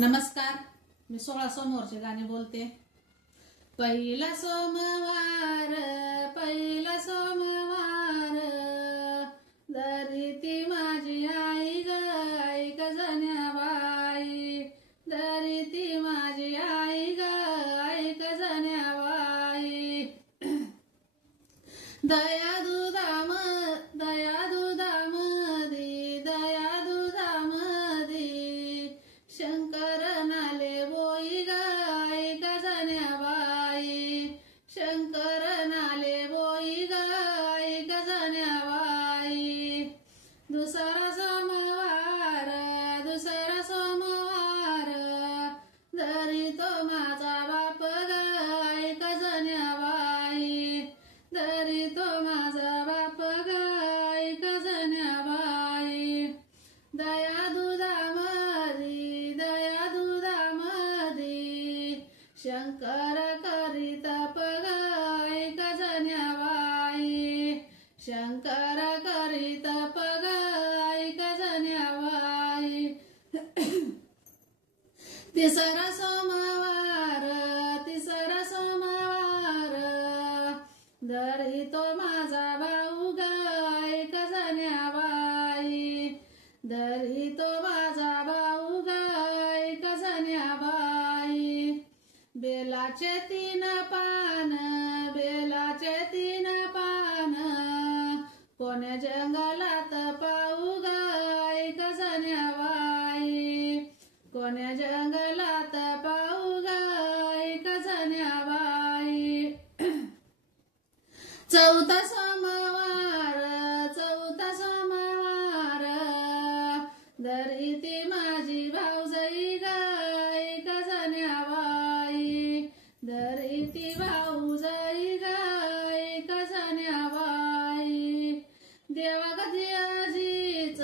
नमस्कार, मी 16 सोमवारचे गाणे बोलते। पहिला सोमवार दरिती माझी आई ग ऐक जण्याबाई, दरिती माझी आई ग ऐक जण्याबाई। दया दुधामधी शंकर नाले बोई ग ऐक जण्याबाई, शंकर नाले बोई ग ऐक जण्याबाई। दुसरा सोमवार दरितो माझा बाप ग ऐक जण्याबाई, दरितो माझा बाप ग ऐक जण्याबाई। दया दुधामधी शंकर करीत पग ऐक जण्याबाई, शंकर करीत पग ऐक जण्याबाई। तिसरा सोमवार दरितो माझा भाऊ ग ऐक जण्याबाई, दरितो माझा भाऊ ग ऐक जण्याबाई। बेलाचे तीन पान कोण्या जंगलात पाहू ग ऐक जण्याबाई, कोण्या जंगलात पाहू ग ऐक जण्याबाई। चौथा सोमवार दरिती माझी भाऊजाई ग ऐक जण्याबाई, दरिती भाऊजाई ग ऐक जण्याबाई। देवागाजीच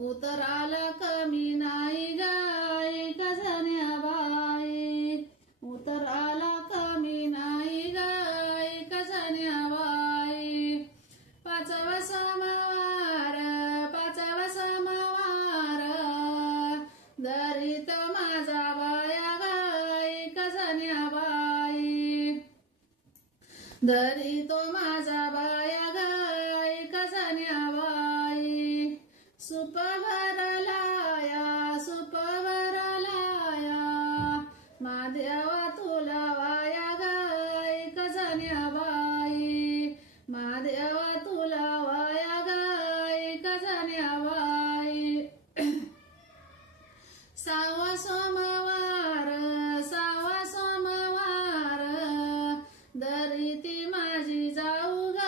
उतराल कमी नाही ग ऐक जण्याबाई, उतराल कमी नाही ग ऐक जण्याबाई। पाचवा सोमवार दरितो माझा बाया ग ऐक जण्याबाई, दरितो माझा बाया ग ऐक जण्याबाई। सूप भरलाया महादेवा तुला वाया ग ऐक जण्याबाई, महादेवा तुला वाया ग ऐक जण्याबाई। सहावा सोमवार दरिती माझी जाऊ ग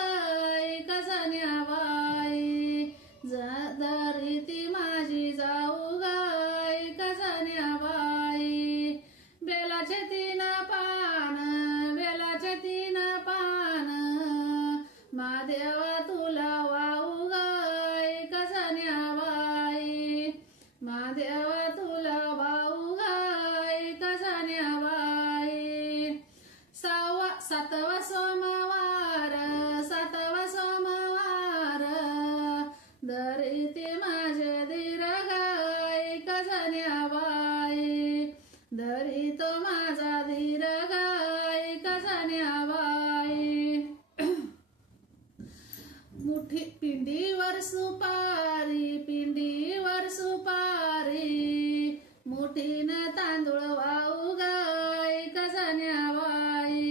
ऐक जण्याबाई, दरिती माझी जाऊ ग ऐक जण्याबाई। बेलाचे तीन पान महादेवा तुला वाहू ग ऐक जण्याबाई, महादेवा तुला वाहू ग ऐक जण्याबाई। सातवा सोमवार दरिती माझे धीर ग ऐक जण्याबाई, दरितो माझा धीर ग ऐक जण्याबाई। पिंडीवर सुपारी मुठीनं तांदूळ वाहू ग ऐक जण्याबाई,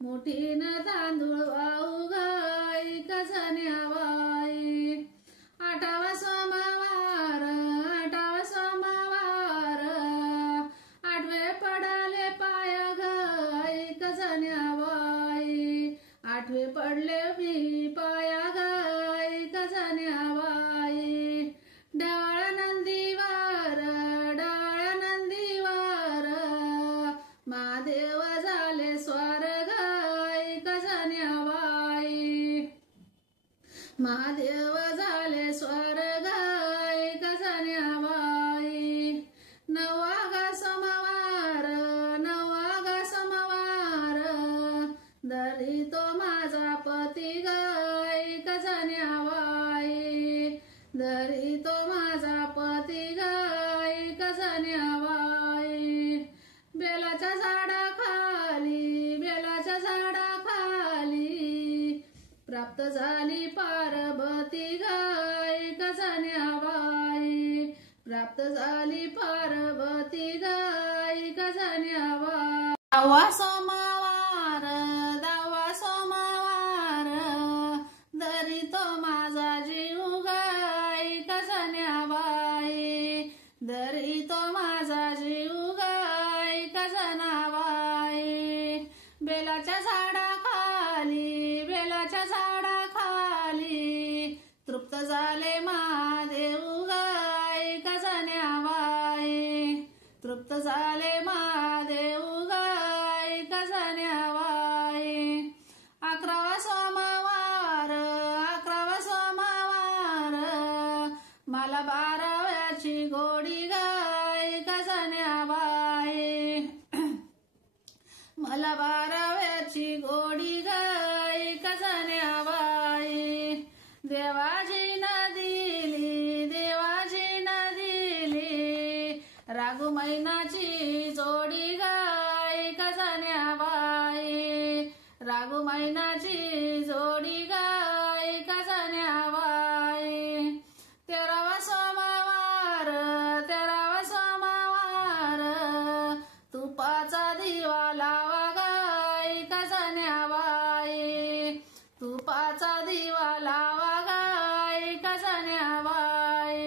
मुठीनं तांदूळ वाहू ग ऐक जण्याबाई। आठवा सोमवार आठवे पडले पाय ग ऐक जण्याबाई, आठवे पडले मी पाया ग ऐक जण्याबाई। डाळ नंदीवर महादेव झाले स्वार ग ऐक जण्याबाई, महादेव झाले स्वार ग ऐक जण्याबाई। नववा सोमवार दरितो माझा पती ग ऐक जण्याबाई, दरितो माझा प्राप्त झाली पार्वती गाई कजन्यावा. दहावा सोमवार दहावा सोमवार धरितो माझा जीव गाई कजन्याबाई. धरितो माझा जीव गाई कजनाबाई. बेलाच्या झाडाखाली बेलाच्या झाडाखाली तृप्त झाले महादेव गाई कजन्याबाई. तृप्त झाले महादेव गाई कजन्याबाई. 11वा सोमवार 11वा सोमवार मला 12व्याची गोडी गाई कजन्याबाई. मला 12व्याची गोडी गाई कजन्याबाई. देवाजीनं दिली देवाजीनं दिली रागू मैनाची जोडी गाई कजन्याबाई. रागू मैनाची जोडी गाई कजन्याबाई. 13वा सोमवार 13वा सोमवार तुपाचा दिवा लावा गाई कजन्याबाई. तुपाचा दिवा लावा गाई कजन्याबाई.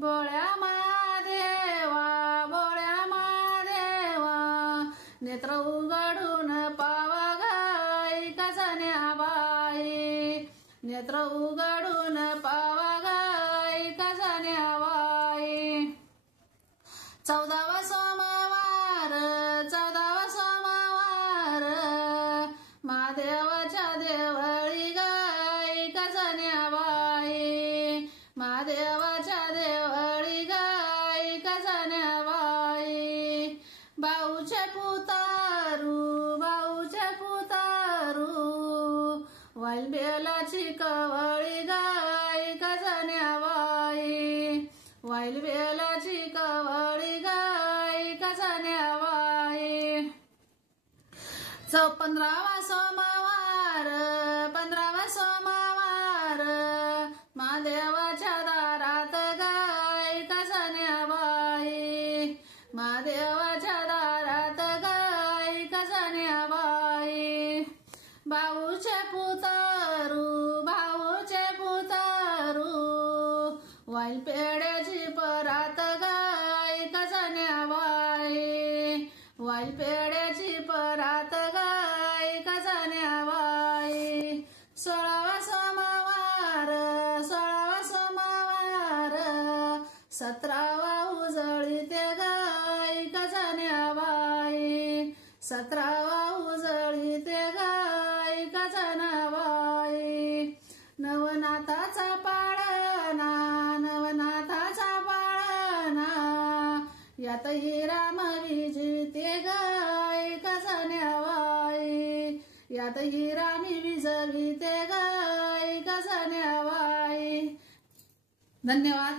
भोळ्या महादेवा नेत्र उघडून पावा गाई कजन्याबाई. नेत्र उघडून पावा गाई कजन्याबाई. 14वा सोमवार 14वा सोमवार महादेवाच्या देवळी गाई कजन्याबाई. महादेवाच्या देवळी गाई कजन्याबाई. भाऊचे पुतारू वाईल बेलाची कवळी गाई कजन्याबाई. वाईल बेलाची कवळी गाई कजन्याबाई. 15वा सोमवार 15वा सोमवार महादेवाच्या दारात गाई कजन्याबाई. महादेवाच्या दारात गाई कजन्याबाई. भाऊचे पुतारू वाईल पेड्याची परात गाई कजन्याबाई. वाईल पेड्याची परात गाई कजन्याबाई. 16वा सोमवार 17वा उजळीते गाई कजन्याबाई. 17वा उजळीते गाई कजनाबाई. नवनाथाचा पाळणा यातही राम विजिते गाई कजन्याबाई. यातही रामी विजविते गाई कजन्याबाई. धन्यवाद.